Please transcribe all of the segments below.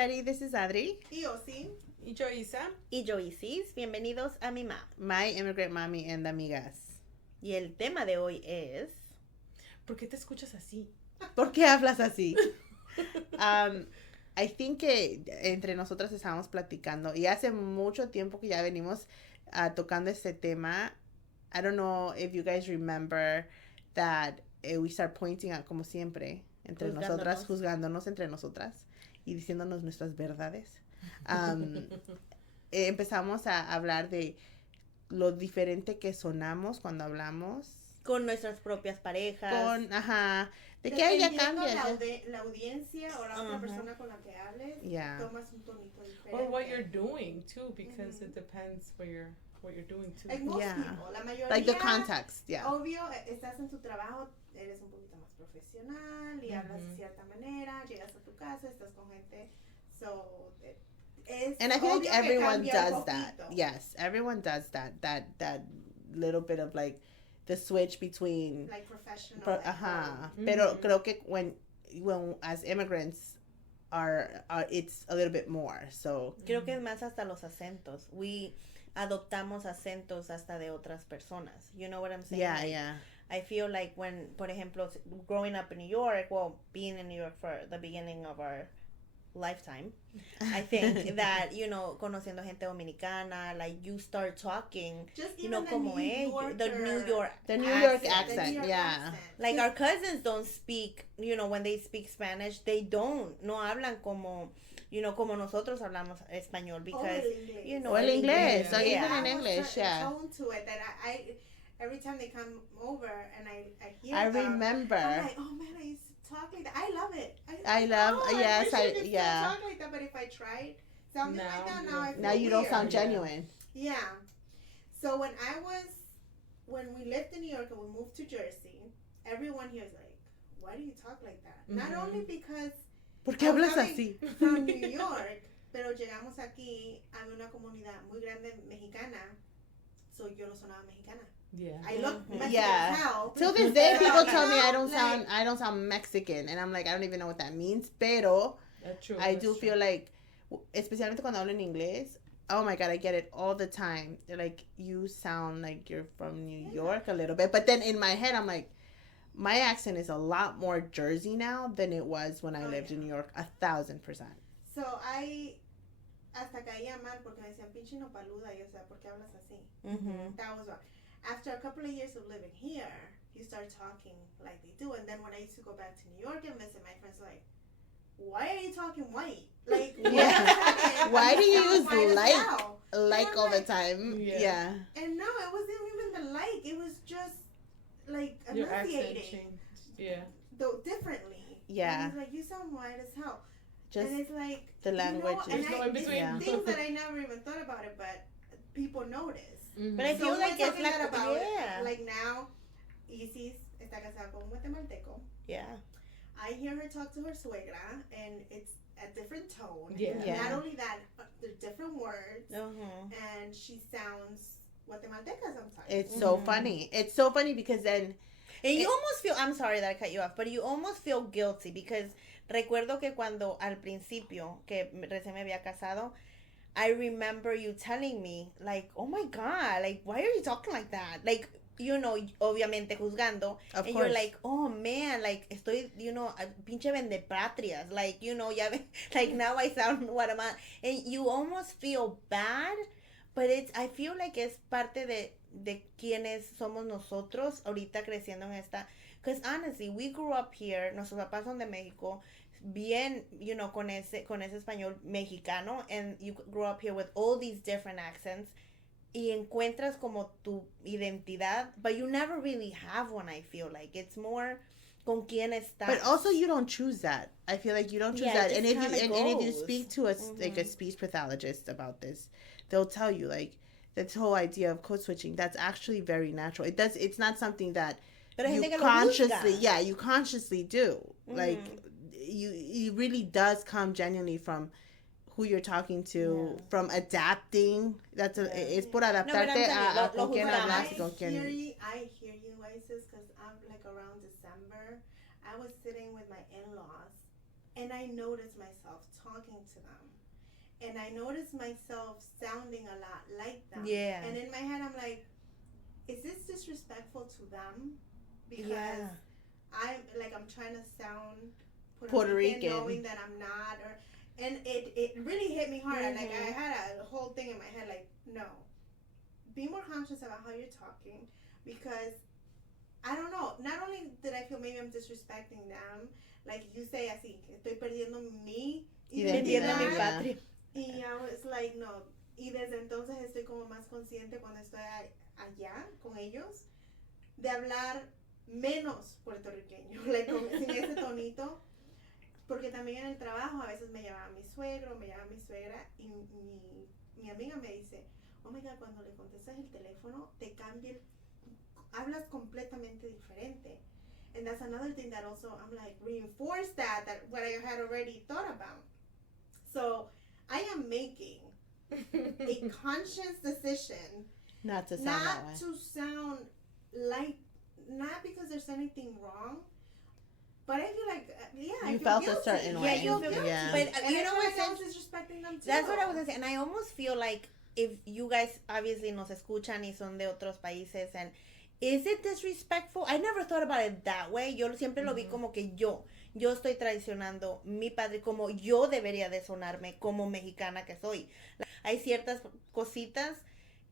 everybody, this is Adri. Y Osi. Y yo, Isa. Y yo, Isis. Bienvenidos a MIMA. My Immigrant Mommy and Amigas. Y el tema de hoy es... ¿Por qué te escuchas así? ¿Por qué hablas así? I think que entre nosotras estábamos platicando y hace mucho tiempo que ya venimos tocando este tema. I don't know if you guys remember that we start pointing out, como siempre, entre nosotras, juzgándonos entre nosotras y diciéndonos nuestras verdades. Empezamos a hablar de lo diferente que sonamos cuando hablamos. Con nuestras propias parejas. De que ella cambia. La audiencia o la otra persona con la que hables, tomas un tonito diferente. Or what you're doing, too, because it depends what you're doing, too. Like most people, la mayoría. Like the context, Obvio, estás en tu trabajo, eres un poquito más profesional y hablas de cierta manera, llegas a tu casa, estás con gente, so... And I feel like everyone does that. Yes, everyone does that. That little bit of like the switch between like professional. Pero creo que when as immigrants are it's a little bit more. So creo que es más hasta los acentos. We adoptamos acentos hasta de otras personas. You know what I'm saying? Yeah. I feel like when, por ejemplo, growing up in New York, well, being in New York for the beginning of our lifetime, I think that, conociendo gente dominicana, like you start talking, just como the New York accent, yeah. Like our cousins don't speak, when they speak Spanish, they no hablan como, como nosotros hablamos español because, o el inglés, or even in English, yeah. Tone to it that I every time they come over and I hear I them, remember. I'm like, oh man, I used to talk like that. I love it. I love, yes, I talk like that, but if I tried sounding like that, now I feel now you don't weird. sound genuine. Yeah. So when we lived in New York and we moved to Jersey, everyone here is like, why do you talk like that? Not only because ¿Por qué hablas así? From New York, pero llegamos aquí a una comunidad muy grande mexicana, so yo no sonaba mexicana. Yeah. I look Mexican as hell. Till this day, people tell me I don't sound Mexican, and I'm like, I don't even know what that means. Pero I do feel like, especialmente cuando hablo en inglés, oh my God, I get it all the time. They're like, you sound like you're from New York a little bit, but then in my head, I'm like, my accent is a lot more Jersey now than it was when I lived in New York, 1,000%. So hasta caía mal porque me decían pinche no paluda, y o sea, ¿por qué hablas así? That was wrong. After a couple of years of living here, you start talking like they do. And then when I used to go back to New York and visit, my friends were like, why are you talking white? Like, why do you use like all the time? Yeah. And no, it wasn't even the like. It was just like enunciating. Differently. Yeah. And it's like, you sound white as hell. Just and it's like the language. And things that I never even thought about it, but people notice. But I feel like it's like like now, Isis está casada con un guatemalteco. Yeah. I hear her talk to her suegra, and it's a different tone. Yeah. Not only that, there's different words, and she sounds guatemalteca sometimes. It's so funny. It's so funny because then... And you almost feel, I'm sorry that I cut you off, but you almost feel guilty because recuerdo que cuando al principio, que recién me había casado, I remember you telling me, like, oh my God, like, why are you talking like that? Like, obviamente juzgando. Of and course. You're like, oh man, like, estoy, pinche vendepatrias. Like, like, now I sound what am I? And you almost feel bad, but I feel like es parte de quienes somos nosotros ahorita creciendo en esta. Because honestly, we grew up here, nuestros papás son de México, bien, con ese español mexicano, and you grew up here with all these different accents, y encuentras como tu identidad, but you never really have one, I feel like. It's more con quién estás. But also you don't choose that. I feel like you don't choose that. And if you speak to a speech pathologist about this, they'll tell you like this whole idea of code switching, that's actually very natural. It's not something that you consciously do. Like it really does come genuinely from who you're talking to, from adapting. Es por adaptarte a con quién hablas y con quién. I hear you, Isis, because I'm like around December, I was sitting with my in-laws, And I noticed myself talking to them. And I noticed myself sounding a lot like them. Yeah. And in my head, I'm like, is this disrespectful to them? Because I'm trying to sound Puerto Rican, knowing that I'm not, and it really hit me hard. Like I had a whole thing in my head, like, no, be more conscious about how you're talking, because I don't know. Not only did I feel maybe I'm disrespecting them, like you say, así, estoy perdiendo mi identidad, mi patria. Y I was like, no. Y desde entonces estoy como más consciente cuando estoy allá con ellos de hablar menos puertorriqueño, like, sin ese tonito, porque también en el trabajo a veces me llamaba mi suegro, me llamaba mi suegra, y mi amiga me dice, oh my God, cuando le contestas el teléfono te cambia, hablas completamente diferente. And that's another thing that also I'm like reinforce that what I had already thought about. So I am making a conscious decision not to sound like, not because there's anything wrong, but I feel like you felt guilty. A certain way. Yeah, you feel guilty. Yeah. But and you know what? I was disrespecting them too. That's what I was gonna say, and I almost feel like if you guys obviously nos escuchan y son de otros países, and is it disrespectful? I never thought about it that way. Yo siempre lo vi como que yo estoy traicionando mi padre, como yo debería de sonarme como mexicana que soy. Hay ciertas cositas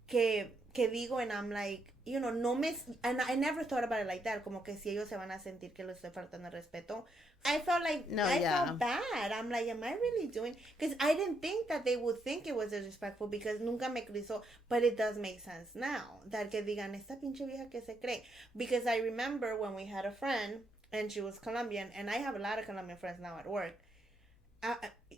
que digo, and I'm like, you know, and I never thought about it like that, como que si ellos se van a sentir que les estoy faltando el respeto. I felt like, I felt bad. I'm like, am I really doing, because I didn't think that they would think it was disrespectful, because nunca me cruzó, but it does make sense now, that que digan, esta pinche vieja que se cree, because I remember when we had a friend, and she was Colombian, and I have a lot of Colombian friends now at work,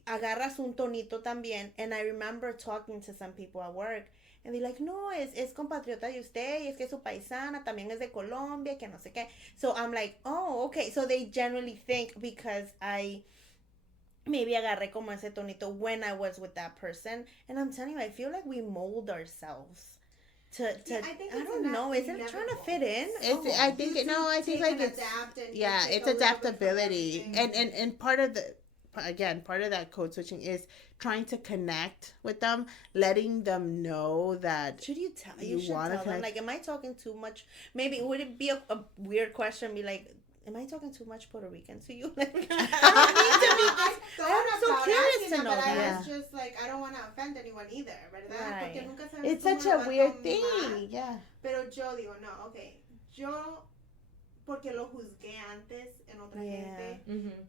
agarras un tonito también, and I remember talking to some people at work, and they're like, no, es compatriota de usted, y es que su paisana también es de Colombia, que no sé qué. So I'm like, oh, okay. So they generally think because I maybe agarré como ese tonito when I was with that person. And I'm telling you, I feel like we mold ourselves to I don't know, is it trying to fit in? I think like it's, it's adaptability. And part of that code switching is trying to connect with them, letting them know that you should tell them, like, am I talking too much? Maybe would it be a weird question, be like, am I talking too much Puerto Rican to you? Like, I don't need to be. I'm so curious to know. But I was just like, I don't want to offend anyone either, ¿verdad? Right. It's such a weird thing, Pero yo digo, no, okay, yo porque lo juzgué antes en otra gente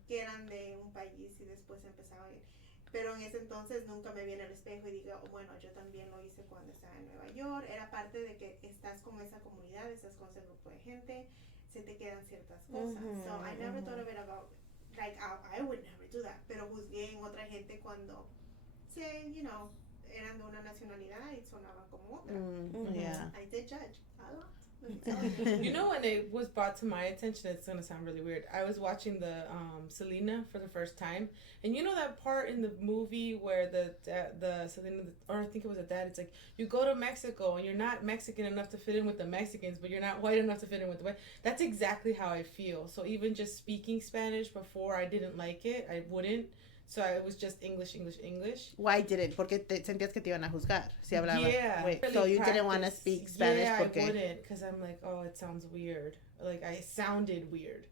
que eran de un país y después empezaba a ir. Pero en ese entonces nunca me vi en el espejo y digo, bueno, yo también lo hice cuando estaba en Nueva York. Era parte de que estás con esa comunidad, estás con ese grupo de gente, se te quedan ciertas cosas. So I never thought of it about, like, I would never do that. Pero juzgué en otra gente cuando, you know, eran de una nacionalidad y sonaban como otra. I did judge a lot. You know, when it was brought to my attention, it's gonna sound really weird. I was watching the Selena for the first time, and you know that part in the movie where the Selena, or I think it was a dad. It's like, you go to Mexico and you're not Mexican enough to fit in with the Mexicans, but you're not white enough to fit in with the white. That's exactly how I feel. So even just speaking Spanish before, I didn't like it. I wouldn't. So it was just English. Why didn't? Porque sentías que te iban a juzgar si hablabas. Yeah. Wait, so you didn't want to speak Spanish? Yeah, I wouldn't, because I'm like, oh, it sounds weird. Like, I sounded weird.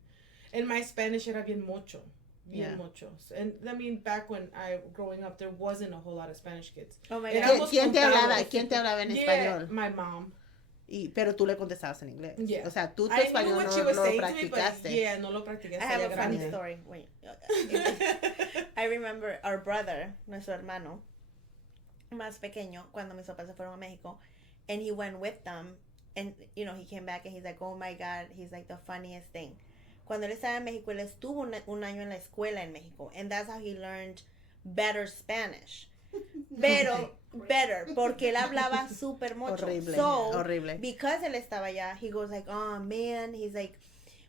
And my Spanish era bien mucho. Mucho. And I mean, back when growing up, there wasn't a whole lot of Spanish kids. Oh my God. ¿Quién te hablaba en español? My mom. Pero tú le contestabas en inglés. Yeah. O sea, tú tu español no lo practicaste. No lo practicaste. I have a funny story. Wait. I remember our brother, nuestro hermano, más pequeño, cuando mis papás se fueron a México, and he went with them, and, you know, he came back, and he's like, oh my God, he's like the funniest thing. Cuando él estaba en México, él estuvo un año en la escuela en México, and that's how he learned better Spanish. Pero better, porque él hablaba super mucho. Horrible. Because él estaba allá, he goes like, oh man, he's like,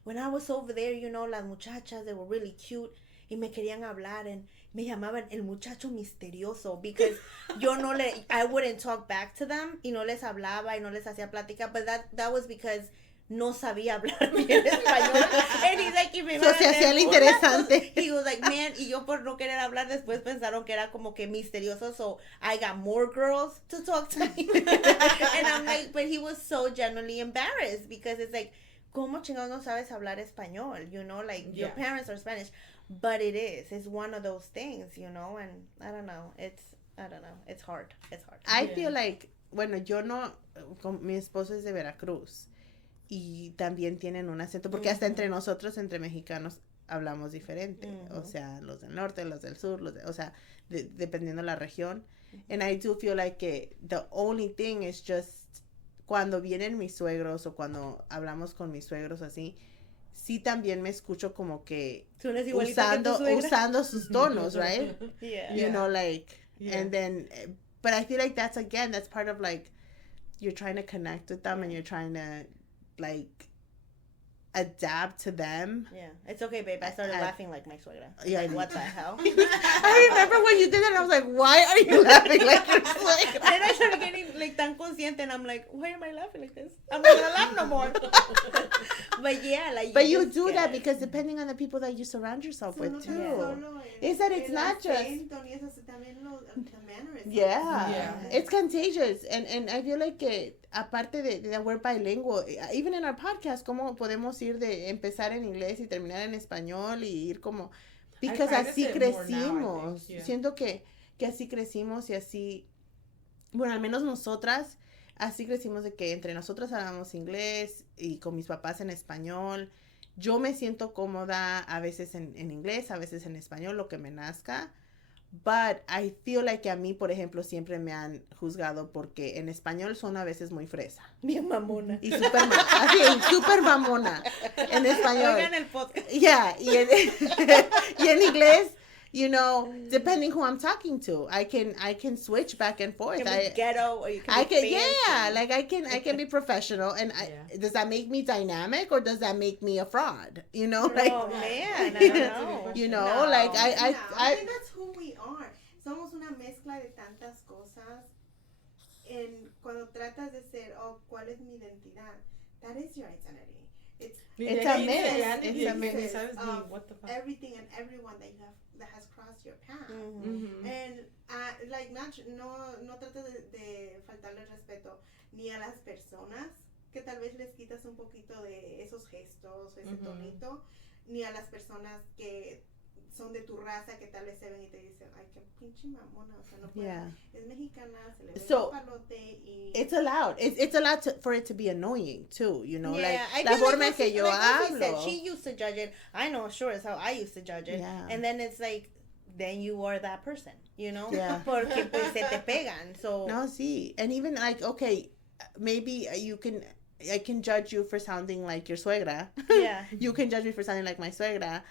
when I was over there, you know, las muchachas, they were really cute, y me querían hablar, and me llamaban el muchacho misterioso, because I wouldn't talk back to them, y no les hablaba, y no les hacía plática, but that was because no sabía hablar bien español. And he's like, y me se hacía el interesante. He was like, man, y yo por no querer hablar después pensaron que era como que misterioso, so I got more girls to talk to me. And I'm like, but he was so genuinely embarrassed because it's like, ¿cómo chingados no sabes hablar español? You know, like your parents are Spanish, but it's one of those things, you know, and I don't know, it's hard. I feel like, bueno, yo no, mi esposo es de Veracruz y también tienen un acento, porque hasta entre nosotros, entre mexicanos, hablamos diferente, o sea, los del norte, los del sur, o sea, dependiendo la región, and I do feel like the only thing is just cuando vienen mis suegros o cuando hablamos con mis suegros así, sí también me escucho como que usando sus tonos, right? Yeah. You know, like, and then, but I feel like that's part of like, you're trying to connect with them and you're trying to like adapt to them. Yeah, it's okay, babe. I started laughing like my suegra. Yeah, like, what the hell? I remember when you did that, and I was like, why are you laughing like your suegra? Then I started getting like tan consciente, and I'm like, why am I laughing like this? I'm not gonna laugh no more. But yeah, like. But you do that because depending on the people that you surround yourself with too, is that it's not just. Yeah, it's contagious, and I feel like que aparte de we're bilingual, even in our podcast, cómo podemos ir de empezar en inglés y terminar en español y ir como, because así crecimos. Siento que así crecimos y así, bueno, al menos nosotras, así crecimos de que entre nosotras hablamos inglés y con mis papás en español. Yo me siento cómoda a veces en inglés, a veces en español, lo que me nazca. But I feel like a mí, por ejemplo, siempre me han juzgado porque en español son a veces muy fresa. Bien mamona. Y súper mamona. En español. Oigan el podcast. Yeah. Y en inglés, you know, depending who I'm talking to, I can switch back and forth. You can be ghetto or you can be fancy. Yeah, like I can be professional, and does that make me dynamic or does that make me a fraud? You know, like, oh man, I don't know. You know, no, like I think that's who we are. Somos una mezcla de tantas cosas. En cuando tratas de ser, ¿cuál es mi identidad? That is your identity. It's a mix. It's a mix of everything and everyone that has crossed your path. And like no tratas de faltarle respeto ni a las personas que tal vez les quitas un poquito de esos gestos, ese tonito, ni a las personas que son de tu raza que tal vez se ven y te dicen, ay, qué pinche mamona, o sea, no puede. Yeah. Es mexicana, se le ve el palote y... It's allowed. It's allowed for it to be annoying, too, you know? Yeah, like, la forma like que yo hablo. Said, she used to judge it. I know, sure as how I used to judge it. Yeah. And then it's like, then you are that person, you know? Yeah. Porque pues se te pegan, so... No, sí. And even like, okay, maybe I can judge you for sounding like your suegra. Yeah. You can judge me for sounding like my suegra.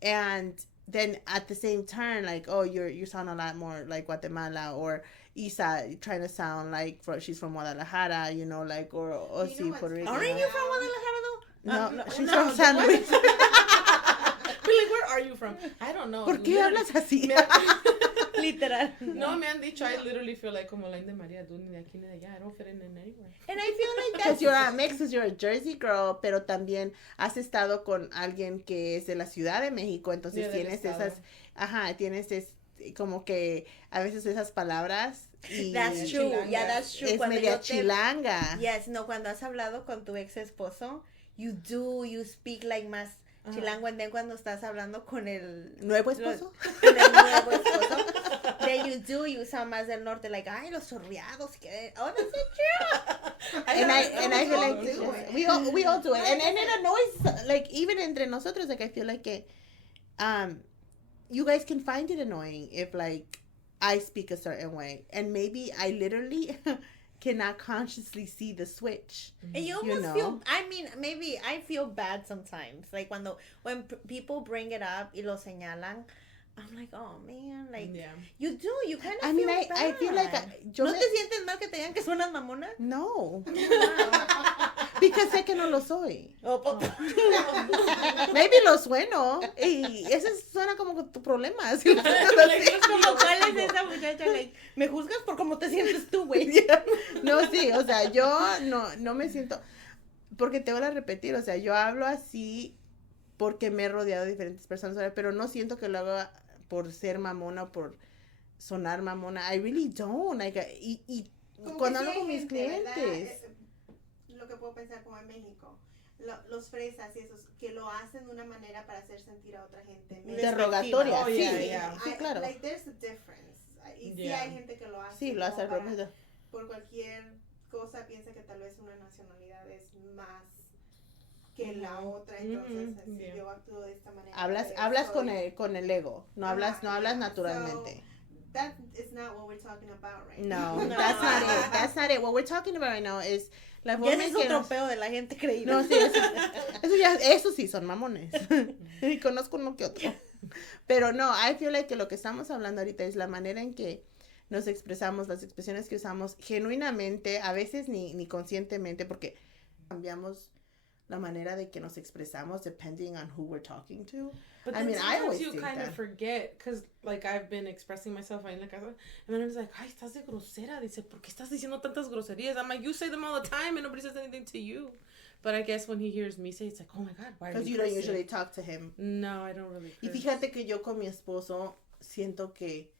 And then at the same turn, like, oh, you sound a lot more like Guatemala, or Isa trying to sound like she's from Guadalajara, you know, like, or sí, Puerto Rico. Aren't you from Guadalajara though? No, she's from San Luis. Like, where are you from? I don't know. ¿Por qué hablas así? Literal. No, me han dicho, I literally feel like como la India María, ni de aquí ni de allá. I don't fit in anywhere. And I feel like that's... Because you're a mix, because you're a Jersey girl, pero también has estado con alguien que es de la Ciudad de México, entonces tienes esas... Ajá, tienes como que a veces esas palabras y... That's true, yeah, that's true. Es cuando media chilanga. Yes, no, cuando has hablado con tu ex esposo, you speak like más... chilango, and then cuando estás hablando con el nuevo esposo, then you sound más del norte, like, ay, los chorreados, que, oh, that's so true. and I feel like we all do it, and it annoys, like, even entre nosotros, like, I feel like you guys can find it annoying if, like, I speak a certain way, and maybe I literally cannot consciously see the switch. And you almost feel, I mean, maybe I feel bad sometimes. Like when people bring it up y lo señalan, I'm like, oh man, like, you kind of feel bad. I feel like ¿No te sientes mal que te digan que suenas mamona? No. Because sé que no lo soy. Maybe lo sueno. Y eso suena como tu problema. Como cuál es esa muchacha, like, me juzgas por cómo te sientes tú, güey. No, sí, o sea, yo no me siento... porque te voy a repetir, o sea, yo hablo así porque me he rodeado de diferentes personas, pero no siento que lo haga por ser mamona o por sonar mamona. I really don't. Y cuando hablo con mis clientes. Lo que puedo pensar como en México. Los fresas y esos que lo hacen de una manera para hacer sentir a otra gente derogatoria. Oh, sí, sí, claro. Like there's a difference. Y sí hay gente que lo hace. Sí, lo hace por cualquier cosa piensa que tal vez una nacionalidad es más que la otra, entonces si yo actúo de esta manera. Hablas con el ego, no hablas naturalmente. So, that is not what we're talking about right now. No, that's not it. That's not it. What we're talking about right now is la forma en que es otro peo de la gente creída. No, sí, eso sí son mamones. Y conozco uno que otro. Pero no, I feel like que lo que estamos hablando ahorita es la manera en que nos expresamos, las expresiones que usamos genuinamente, a veces ni conscientemente, porque cambiamos la manera de que nos expresamos depending on who we're talking to. But I mean, I always you think kind that. of forget, because like I've been expressing myself ahí en la casa, and then I was like, ay, estás de grosera. Dice, ¿por qué estás diciendo tantas groserías? I'm like, you say them all the time and nobody says anything to you. But I guess when he hears me say, it's like, oh my God, why are you Because you don't usually talk to him. No, I don't really curse. Y fíjate que yo con mi esposo siento que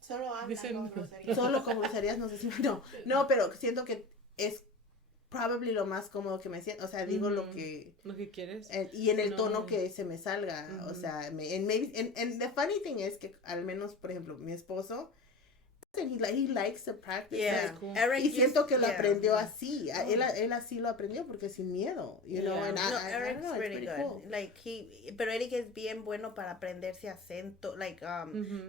solo hablan con groserías. Solo con groserías, no sé si... No, pero siento que es probably lo más cómodo que me siento, o sea, digo lo que quieres y en el tono que se me salga, o sea, and the funny thing is que al menos, por ejemplo, mi esposo, he likes to practice, cool. Eric y siento que lo aprendió así, él así lo aprendió porque sin miedo, you know, and Eric's I pretty good. Cool. Like pero Eric es bien bueno para aprenderse acento, like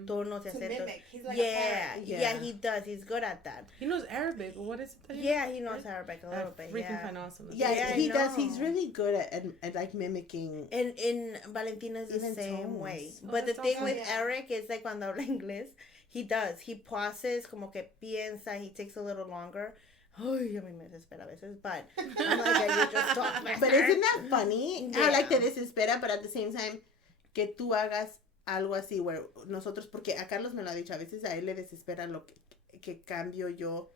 tonos de acento. He's like yeah, he does. He's good at that. He knows Arabic. What is it? He knows Arabic a little bit. Freaking find awesome. Yeah, he does. He's really good at like mimicking. And Valentina is the same tones. way. But the thing with Eric is like cuando habla inglés, he does. He pauses, como que piensa. He takes a little longer. Ay, a mí me desespera a veces, but I'm like, you just talk faster. But isn't that funny? How like te desespera, but at the same time que tú hagas algo así, where nosotros, porque a Carlos me lo ha dicho, a veces a él le desespera lo que cambio yo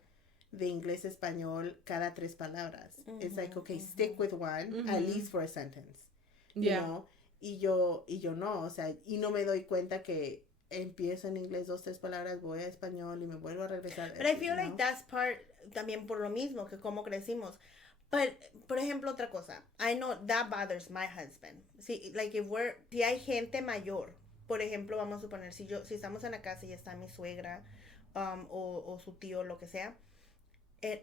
de inglés a español cada 3 palabras. It's like, okay, stick with one, at least for a sentence. You know? Y yo no, o sea, y no me doy cuenta que empiezo en inglés 2, 3 palabras, voy a español y me vuelvo a regresar. But I feel like that's part, también por lo mismo, que como crecimos. But, por ejemplo, otra cosa, I know that bothers my husband. Si hay gente mayor, por ejemplo, vamos a suponer, si estamos en la casa y está mi suegra, o su tío, lo que sea, and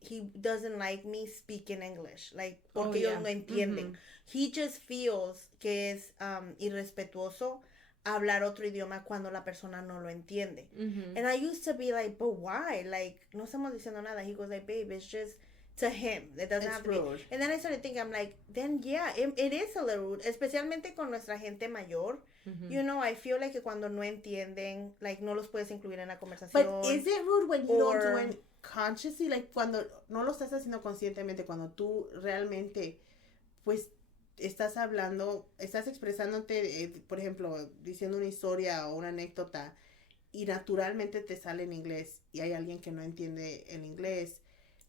he doesn't like me speaking English, like, porque ellos no entienden. He just feels que es irrespetuoso hablar otro idioma cuando la persona no lo entiende. And I used to be like, but why? Like, no estamos diciendo nada. He goes like, babe, it's just to him. It doesn't have to be. And then I started thinking, I'm like, then yeah, it is a little rude, especialmente con nuestra gente mayor. You know, I feel like que cuando no entienden, like, no los puedes incluir en la conversación. But is it rude when you don't do it consciously? Like, cuando no lo estás haciendo conscientemente, cuando tú realmente, pues, estás hablando, estás expresándote, por ejemplo, diciendo una historia o una anécdota y naturalmente te sale en inglés y hay alguien que no entiende el inglés.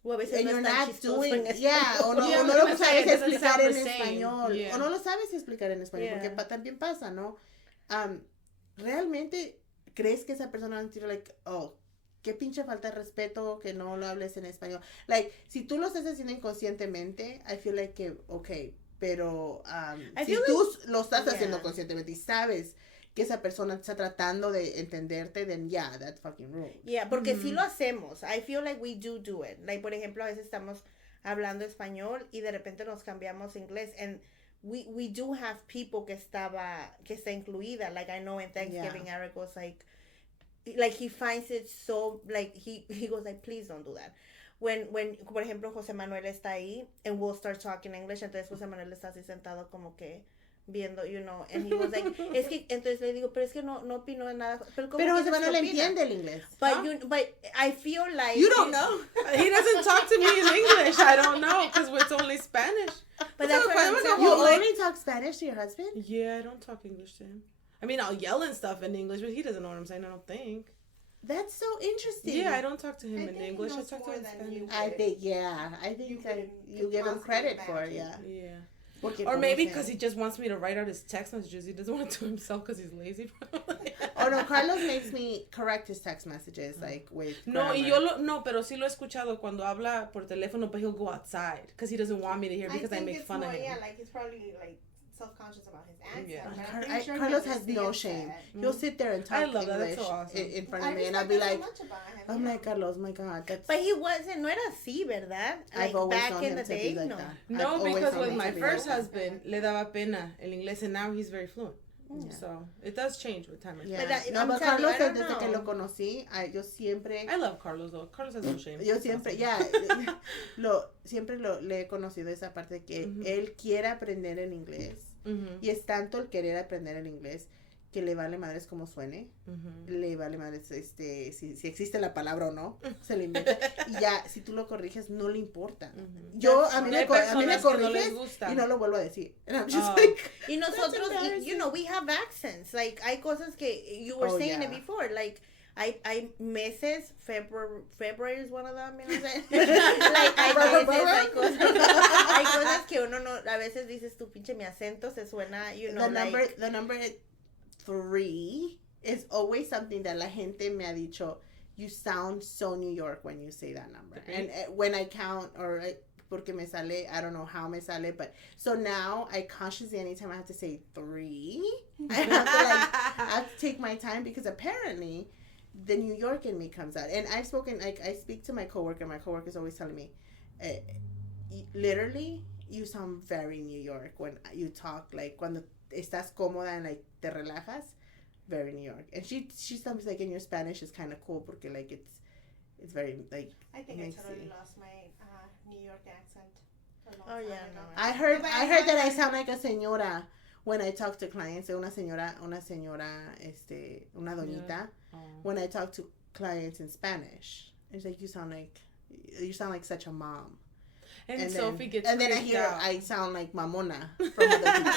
O a veces no están chistoso doing, en español. o no lo sabes explicar en español. O no lo sabes explicar en español, porque también pasa, ¿no? ¿Realmente crees que esa persona va a decir, like, oh, qué pinche falta de respeto que no lo hables en español? Like, si tú lo estás haciendo inconscientemente, I feel like que, okay, pero si tú lo estás haciendo conscientemente y sabes que esa persona está tratando de entenderte, then yeah, that's fucking rude. Yeah, porque sí lo hacemos. I feel like we do it. Like, por ejemplo, a veces estamos hablando español y de repente nos cambiamos a inglés, and we do have people que está incluida. Like, I know in Thanksgiving, Eric was like he finds it so, like, he goes like, please don't do that. When, por ejemplo, José Manuel está ahí, and we'll start talking English, entonces José Manuel está así sentado como que viendo, you know, and he was like, es que, entonces le digo, pero es que no opino de nada. Pero José Manuel entiende el inglés. But I feel like... You don't know. He doesn't talk to me in English. I don't know, because it's only Spanish. But that's what I'm saying. You only talk Spanish to your husband? Yeah, I don't talk English to him. I mean, I'll yell and stuff in English, but he doesn't know what I'm saying, I don't think. That's so interesting. Yeah, I don't talk to him in English. I talk to him in Spanish. I think you give him credit for it. Yeah. Yeah. Porque or maybe because he just wants me to write out his text messages. He doesn't want to do himself because he's lazy. Oh no, Carlos makes me correct his text messages like with no, pero sí lo he escuchado cuando habla por teléfono, but he'll go outside because he doesn't want me to hear because I make fun of him. Yeah, like he's probably like self-conscious about his accent. Yeah. Carlos has no shame. He'll sit there and talk English so awesome. in front of me, and I'll be like, I'm like, Carlos, my God, that's. But he wasn't. No era así, ¿verdad? Like, I've always back in the day, like that. No, because with my first husband, le daba pena el inglés, and now he's very fluent. Yeah. So it does change with time. Yeah. But Carlos, desde que lo conocí, yo siempre. I love Carlos though. Carlos has no shame. Yo siempre, siempre le he conocido esa parte de que él quiere aprender el inglés y es tanto el querer aprender el inglés que le vale madres como suene, le vale madres si existe la palabra o no, se le inventa y ya si tú lo corriges no le importa. A mí me corriges y no lo vuelvo a decir. And I'm just like, y nosotros, we have accents. Like hay cosas que you were saying it before, like hay meses, February is one of them, you know what I'm saying? Like hay cosas que uno no, a veces dices tú pinche mi acento se suena, the number 3 is always something that la gente me ha dicho, you sound so New York when you say that number. And when I count porque me sale, I don't know how me sale, but so now I consciously, anytime I have to say 3, I have to take my time because apparently the New York in me comes out. And I speak to my coworker. My coworker is always telling me, literally, you sound very New York when you talk, like cuando estás cómoda and like te relajas, very New York. And she sometimes like in your Spanish is kind of cool porque like it's very like. I think I totally lost my New York accent. I heard that I sound like a señora when I talk to clients. Una señora, una doñita. When I talk to clients in Spanish, it's like you sound like such a mom. And Sophie gets and then I sound like mamona from other people.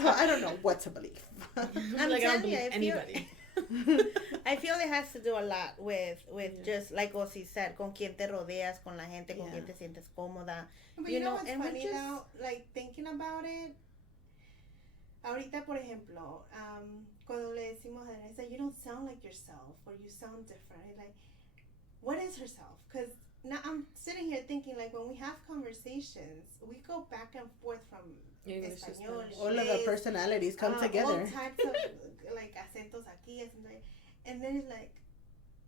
So I don't know what to believe. I'm like, telling you, anybody. I feel it has to do a lot with just like Ozzy said, con quien te rodeas, con la gente, con quien te sientes cómoda. But you know what's funny now? Like thinking about it. Ahorita, por ejemplo, cuando le decimos a Vanessa, you don't sound like yourself, or you sound different. Like, what is herself? Because now I'm sitting here thinking, like, when we have conversations, we go back and forth from Espanol, all of the personalities come together. All types of, like, acentos aquí, and then it's like,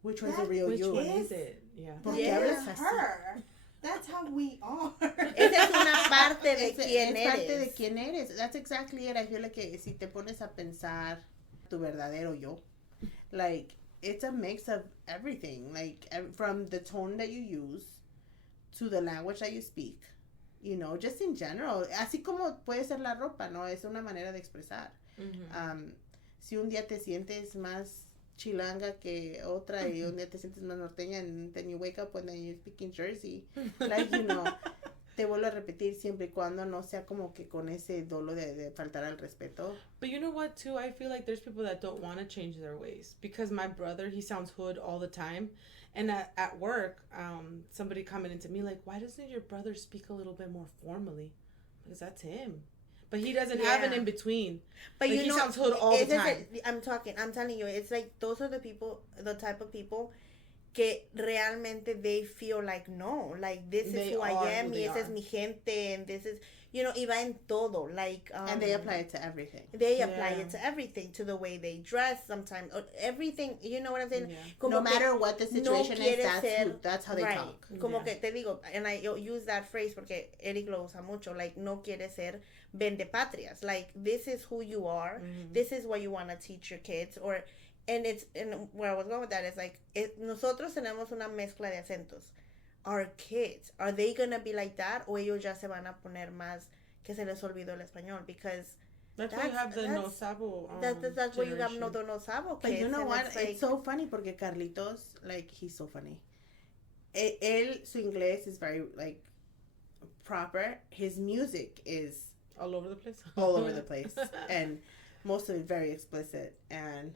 which one's the real which you? Which one is it? Yeah. That's her. That's how we are. Esa es una parte de quién eres. Parte de quién eres. That's exactly it. I feel like si te pones a pensar tu verdadero yo, like, it's a mix of everything. Like, from the tone that you use to the language that you speak. You know, just in general. Así como puede ser la ropa, ¿no? Es una manera de expresar. Si un día te sientes más chilanga que otra y un día te sientes más norteña and then you wake up when you speak in Jersey, like, you know, te vuelvo a repetir siempre y cuando no sea como que con ese dolo de faltar al respeto. But you know what too, I feel like there's people that don't want to change their ways, because my brother, he sounds hood all the time, and at work somebody commented to me like, why doesn't your brother speak a little bit more formally? Because that's him. But he doesn't have an in between. But like, he sounds hood all the time. I'm telling you, it's like those are the type of people que realmente they feel like, no, like this is who I am, y esa es mi gente, and this is, you know, y va en todo, like. And they apply it to everything. They apply it to everything, to the way they dress sometimes, or everything, you know what I'm saying? Yeah. No matter what the situation is, that's how they talk. Como que te digo, and I use that phrase porque Eric lo usa mucho, like, no quiere ser vendepatrias. Like, this is who you are, this is what you want to teach your kids, and where I was going with that is like, nosotros tenemos una mezcla de acentos. Our kids, are they gonna be like that, o ellos ya se van a poner más que se les olvidó el español? Because that's why you have the no sabo. That's why you have no sabo kids. But you know what? It's so funny porque Carlitos, like, he's so funny. Su inglés is very, like, proper. His music is all over the place. All over the place. And most of it very explicit. And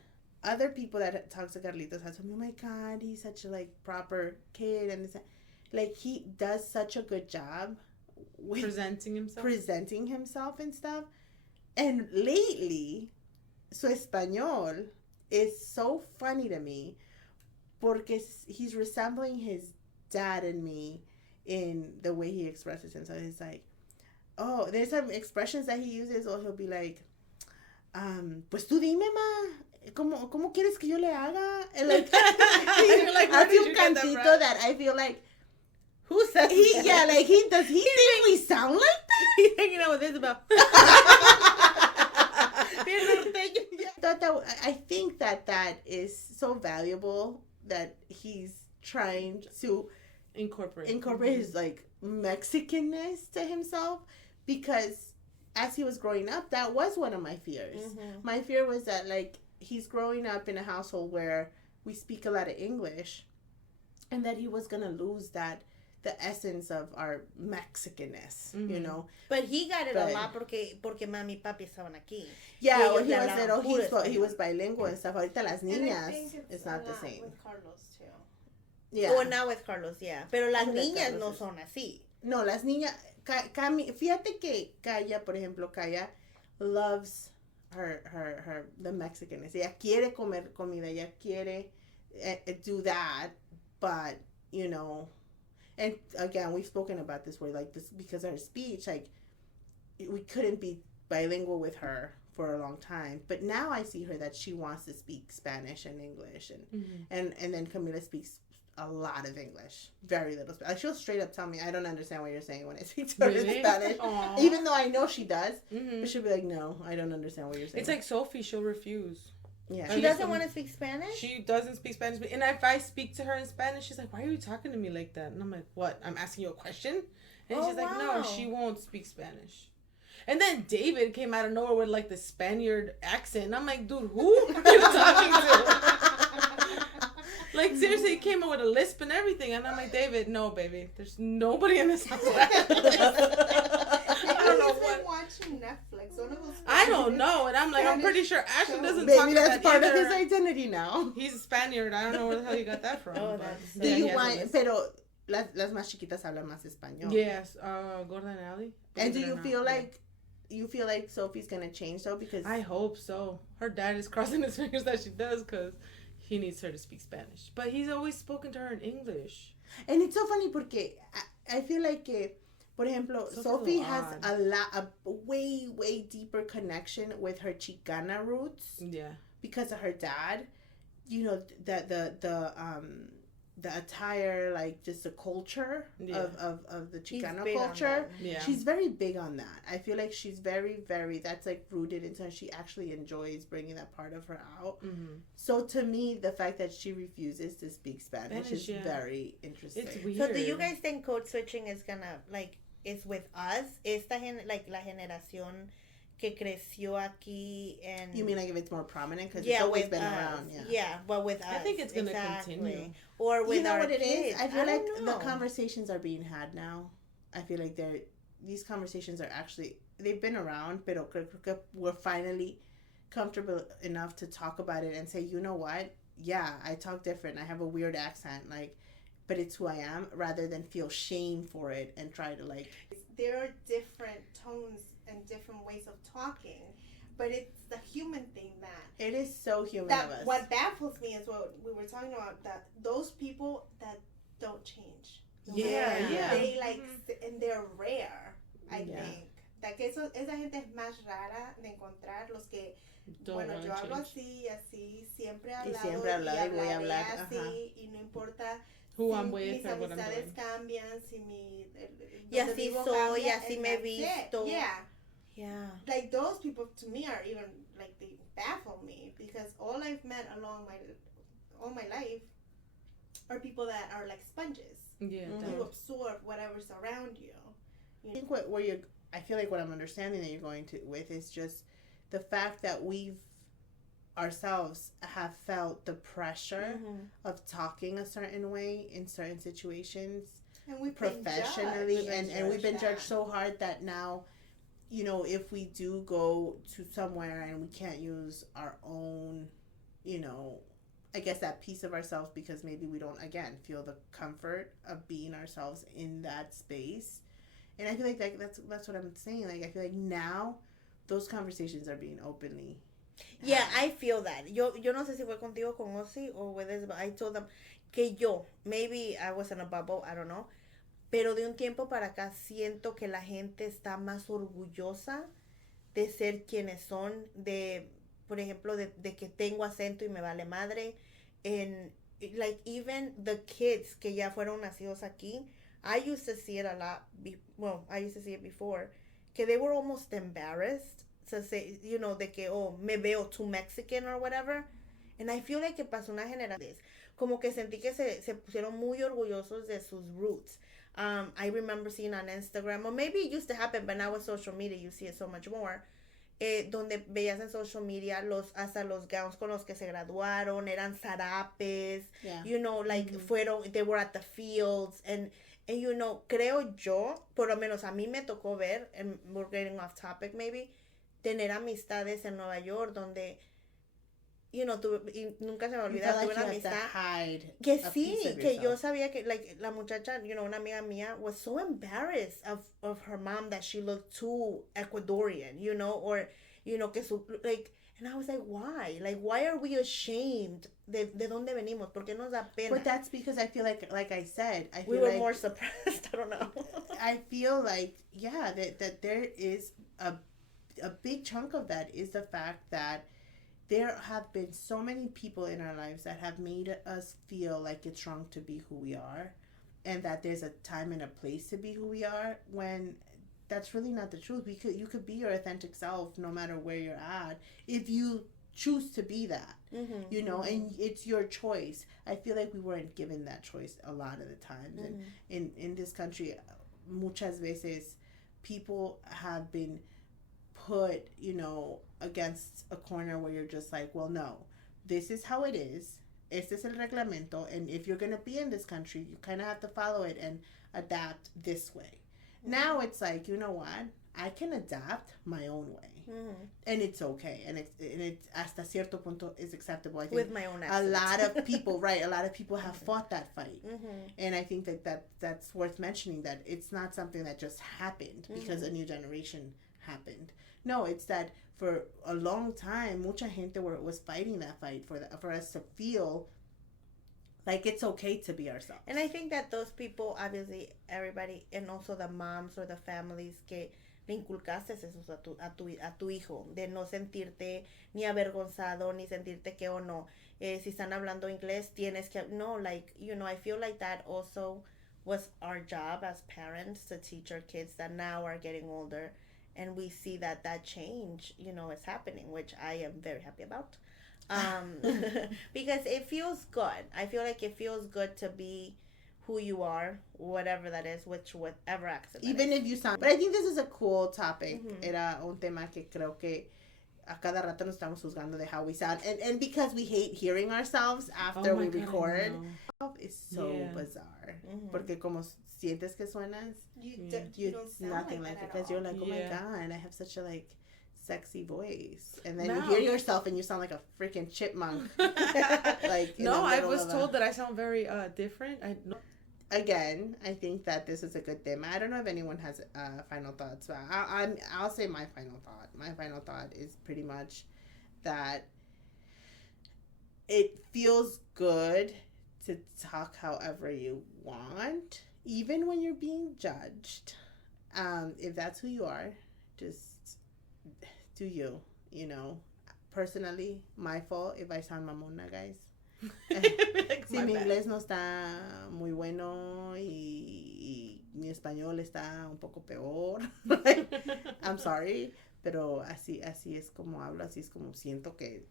other people that talk to Carlitos have told me, oh my God, he's such a like proper kid, and this, like he does such a good job with presenting himself and stuff. And lately, su español is so funny to me porque he's resembling his dad and me in the way he expresses himself. It's like, oh, there's some expressions that he uses, or he'll be like, pues tú dime, ma, ¿cómo quieres que yo le haga? And like, like hace un cantito that I feel like, who says that? Yeah, like does he think we sound like that? He's hanging out with Isabel. I think that is so valuable that he's trying to incorporate his like Mexicanness to himself, because as he was growing up, that was one of my fears. My fear was that like he's growing up in a household where we speak a lot of English, and that he was gonna lose the essence of our Mexicanness, you know. But he got it a lot porque mami y papi estaban aquí. Yeah, when he was little, he was bilingual and stuff. Ahorita las niñas, it's not the same. With Carlos too. Yeah. Well, now with Carlos, yeah. Pero las niñas no son así. No, las niñas, fíjate que Kaya, por ejemplo, Kaya loves the Mexicanness. Ella quiere comer comida, ella quiere do that, but, you know, and again, we've spoken about this where, like, this, because of her speech, like, we couldn't be bilingual with her for a long time. But now I see her that she wants to speak Spanish and English. And then Camila speaks a lot of English. Very little Spanish. Like, she'll straight up tell me, I don't understand what you're saying when I speak to her in Spanish. Aww. Even though I know she does. But she'll be like, no, I don't understand what you're saying. It's like Sophie, she'll refuse. Yeah. She doesn't want to speak Spanish? She doesn't speak Spanish. And if I speak to her in Spanish, she's like, why are you talking to me like that? And I'm like, what? I'm asking you a question? And she's like, no, she won't speak Spanish. And then David came out of nowhere with like the Spaniard accent. And I'm like, dude, who are you talking to? Like, seriously, he came out with a lisp and everything. And I'm like, David, no, baby. There's nobody in this house that has a lisp. I don't know what. Watching Netflix. I don't know. And I'm like, I'm pretty sure Ashton doesn't talk about that that's part either. of his identity now. He's a Spaniard. I don't know where the hell you got that from. Oh, do you want, pero las más chiquitas hablan más español. Yes, Gorda and Ali. And do you feel like Sophie's gonna change though? Because I hope so. Her dad is crossing his fingers that she does, because he needs her to speak Spanish. But he's always spoken to her in English. And it's so funny porque I feel like por ejemplo, Sophie has a way, way deeper connection with her Chicana roots. Yeah. Because of her dad. You know, the attire, like just the culture of the Chicano culture. Yeah. She's very big on that. I feel like she's very, very, that's like rooted into her. She actually enjoys bringing that part of her out. So to me, the fact that she refuses to speak Spanish is very interesting. It's weird. So do you guys think code switching is gonna, like, is with us? Like la generación que creció aquí and... You mean like if it's more prominent? Because it's always been around. Yeah, but with us. I think it's going to continue. Or with you know our what it kids. is? I feel like the conversations are being had now. I feel like these conversations are actually... They've been around, but we're finally comfortable enough to talk about it and say, you know what? Yeah, I talk different. I have a weird accent. Like... But it's who I am, rather than feel shame for it and try to like... There are different tones and different ways of talking, but it's the human thing that... It is so human of us. What baffles me is what we were talking about, that those people that don't change. Yeah. They like, and they're rare, I think. That que esa gente es más rara de encontrar, los que... Bueno, yo hablo así, siempre he hablado, y voy a hablar así, y no importa... Who I'm with or what I'm doing. Mis amistades cambian, si mi... Y así soy, y así me visto. Yeah. Like, those people, to me, are even, like, they baffle me, because all I've met along all my life are people that are like sponges. Yeah. You absorb whatever's around you. I think I feel like what I'm understanding that you're going to with is just the fact that we've ourselves have felt the pressure of talking a certain way in certain situations, and we've professionally, and we've been judged so hard that now, you know, if we do go to somewhere and we can't use our own, you know, I guess that piece of ourselves because maybe we don't, again, feel the comfort of being ourselves in that space. And I feel like that's what I'm saying. Like, I feel like now those conversations are being openly had. Yeah, I feel that. Yo no sé si fue contigo con Ozzy or with this, but I told them que maybe I was in a bubble, I don't know, pero de un tiempo para acá siento que la gente está más orgullosa de ser quienes son, de, por ejemplo, de que tengo acento y me vale madre. And, like, even the kids que ya fueron nacidos aquí, I used to see it a lot, I used to see it before, que they were almost embarrassed to say, you know, de que, oh, me veo too Mexican or whatever. And I feel like que pasó una generación, como que sentí que se pusieron muy orgullosos de sus roots. I remember seeing on Instagram, or maybe it used to happen, but now with social media you see it so much more, donde veías en social media hasta los gowns con los que se graduaron eran zarapes, you know, like they were at the fields, and you know, creo yo, por lo menos a mí me tocó ver, and we're getting off topic maybe, tener amistades en Nueva York donde, you know, y nunca se me olvida, tuve una amistad que sí, que yo sabía que, like, la muchacha, you know, una amiga mía was so embarrassed of her mom that she looked too Ecuadorian, you know, or, you know, que like, and I was like, why are we ashamed de donde venimos? ¿Por qué nos da pena? But that's because I feel like I said, we were more suppressed. I don't know. I feel like, yeah, that there is a big chunk of that is the fact that there have been so many people in our lives that have made us feel like it's wrong to be who we are, and that there's a time and a place to be who we are, when that's really not the truth. You could be your authentic self no matter where you're at if you choose to be that, you know, and it's your choice. I feel like we weren't given that choice a lot of the times, and in this country, muchas veces people have been put, you know, against a corner where you're just like, well, no, this is how it is. Este es el reglamento, and if you're going to be in this country, you kind of have to follow it and adapt this way. Now it's like, you know what? I can adapt my own way, and it's okay, and it's hasta cierto punto is acceptable. I think with my own accent. A lot of people, right? A lot of people have fought that fight, and I think that's worth mentioning. That it's not something that just happened because a new generation happened. No, it's that for a long time, mucha gente was fighting that fight for us to feel like it's okay to be ourselves. And I think that those people, obviously, everybody, and also the moms or the families que le inculcaste eso a tu hijo, de no sentirte ni avergonzado, ni sentirte que, no, si están hablando inglés, tienes que, no, like, you know, I feel like that also was our job as parents to teach our kids that now are getting older. And we see that change, you know, is happening, which I am very happy about. Because it feels good. I feel like it feels good to be who you are, whatever that is, whatever accent. Even if you sound. But I think this is a cool topic. Era un tema que creo que a cada rato nos estamos juzgando de how we sound. And because we hate hearing ourselves after we record. It's so bizarre. Porque como sientes que suenas, you don't sound nothing like it, that because you're like, oh my god, I have such a like sexy voice, and then you hear yourself and you sound like a freaking chipmunk. Like, I was told that I sound very different. Again, I think that this is a good theme. I don't know if anyone has final thoughts, but I'll say my final thought. My final thought is pretty much that it feels good to talk however you want, even when you're being judged. If that's who you are, just do you, you know. Personally, my fault if I sound mamona, guys. Si mi inglés no está muy bueno y mi español está un poco peor, I'm sorry, pero así es como hablo, así es como siento que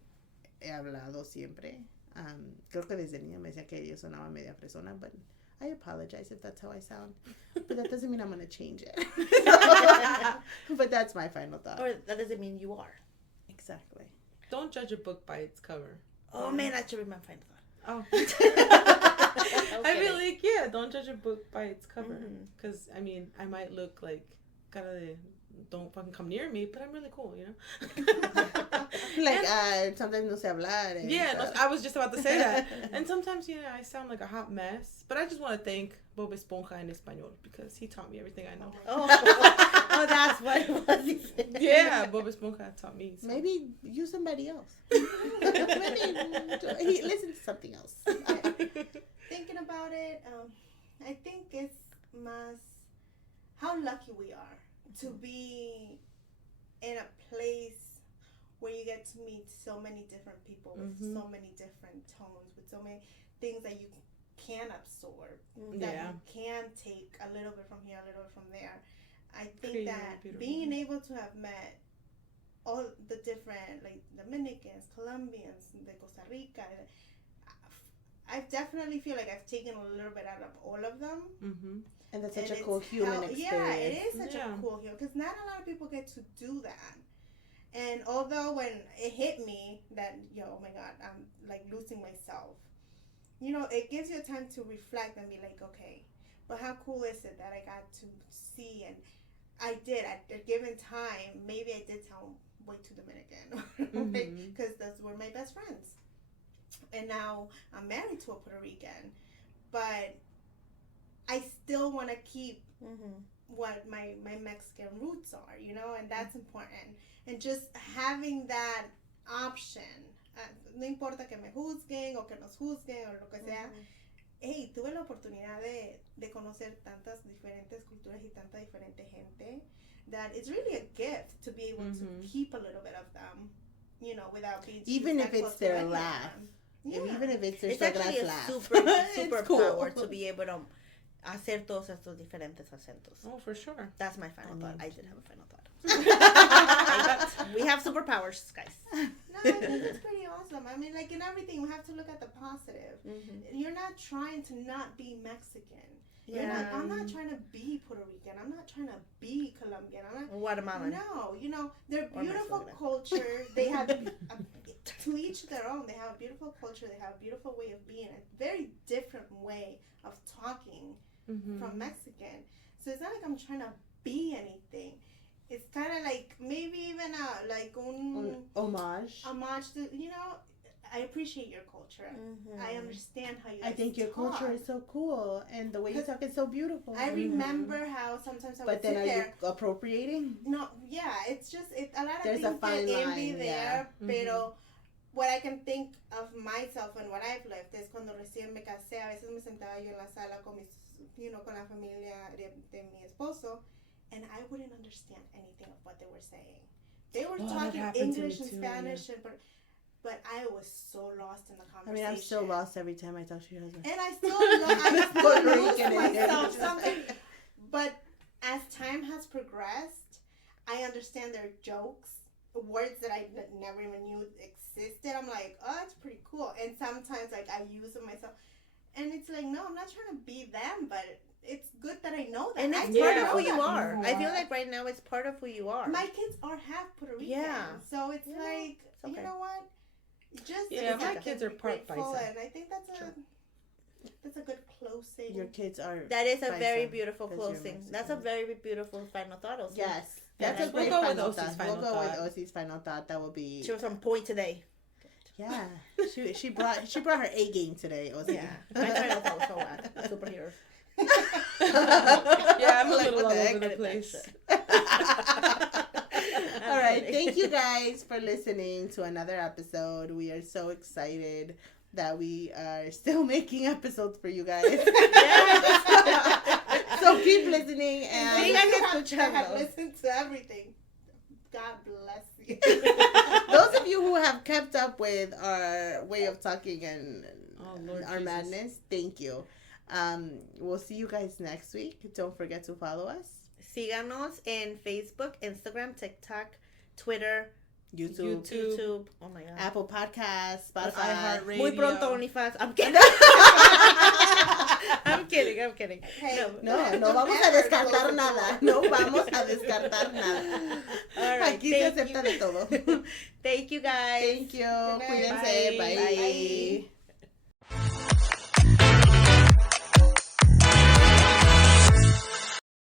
he hablado siempre. Creo que desde niña me decía que yo sonaba media fresona, but I apologize if that's how I sound. But that doesn't mean I'm going to change it. But that's my final thought. Or that doesn't mean you are. Exactly. Don't judge a book by its cover. Oh, man, that should be my final thought. Oh. I feel like, don't judge a book by its cover. Because, I mean, I might look like cara de don't fucking come near me, but I'm really cool, you know? Like, sometimes no sé hablar. Yeah, no, I was just about to say that. And sometimes, I sound like a hot mess. But I just want to thank Bob Esponja en Español because he taught me everything I know. Oh, that's what it was. Yeah, Bob Esponja taught me. So. Maybe use somebody else. Maybe listen to something else. Thinking about it, I think it's how lucky we are to be in a place where you get to meet so many different people with so many different tones, with so many things that you can absorb, that you can take a little bit from here, a little bit from there. I think that being able to have met all the different, like, Dominicans, Colombians, the Costa Rica, I definitely feel like I've taken a little bit out of all of them. Mm-hmm. And that's such a cool human experience. Yeah, it is such a cool human, because not a lot of people get to do that. And although when it hit me that, oh my God, I'm like losing myself, it gives you time to reflect and be like, okay, but how cool is it that I got to see, and I did at a given time, maybe I did sound way too Dominican, because those were my best friends. And now I'm married to a Puerto Rican, but I still want to keep what my Mexican roots are, and that's important. And just having that option, no importa que me juzguen o que nos juzguen o lo que sea, hey, tuve la oportunidad de conocer tantas diferentes culturas y tanta diferente gente, that it's really a gift to be able to keep a little bit of them, without being even if it's their laugh. Yeah. Even if it's their it's actually a laugh. super power to be able to hacer todos estos diferentes acentos. Oh, for sure. That's my final thought. I did have a final thought. We have superpowers, guys. No, I think it's pretty awesome. I mean, like, in everything, we have to look at the positive. You're not trying to not be Mexican. Yeah. I'm not trying to be Puerto Rican. I'm not trying to be Colombian. Guatemalan. No, they're beautiful culture. They have, to each their own, they have a beautiful culture. They have a beautiful way of being. A very different way of talking from Mexican. So it's not like I'm trying to be anything. It's kind of like maybe even un homage. Homage to, I appreciate your culture. I understand how you I think your talk. culture is so cool, and the way you talk is so beautiful. I remember how sometimes I would But then sit there. you appropriating? No, yeah, it's just a lot of There's things a fine that line, envy there, yeah. pero what I can think of myself and what I've lived is cuando recién me casé, a veces me sentaba yo en la sala con mis, con la familia de mi esposo, and I wouldn't understand anything of what they were saying. They were talking English and Spanish, but I was so lost in the conversation. I mean, I'm still lost every time I talk to your husband. And I still lose myself sometimes. But as time has progressed, I understand their jokes, words that I never even knew existed. I'm like, oh, that's pretty cool. And sometimes, like, I use them myself. And it's like, no, I'm not trying to be them, but it's good that I know that. And it's part of who you are. I feel like right now it's part of who you are. My kids are half Puerto Rican. Yeah. So it's like, you know what? Just my kids are part Paisa. And I think that's a good closing. Your kids are. That is a very beautiful closing. That's a very beautiful final thought also. Yes. That's a great final thought. We'll go with Osi's final thought. That will be. She was on point today. Yeah. She brought her A game today, Osi. Yeah. My final thought was so bad. Superheroes. Yeah, I'm a little all over the place. All right, thank you guys for listening to another episode. We are so excited that we are still making episodes for you guys. So keep listening, and you guys have listened to everything. God bless you. Those of you who have kept up with our way of talking and our madness, thank you. We'll see you guys next week. Don't forget to follow us. Síganos en Facebook, Instagram, TikTok, Twitter, YouTube. Oh my God. Apple Podcasts, Spotify. iHeartRadio. Muy pronto OnlyFans. I'm kidding. I'm kidding. Hey, no vamos a descartar nada. No vamos a descartar nada. All right. Aquí se acepta de todo. Thank you guys. Thank you. Cuídense. Bye.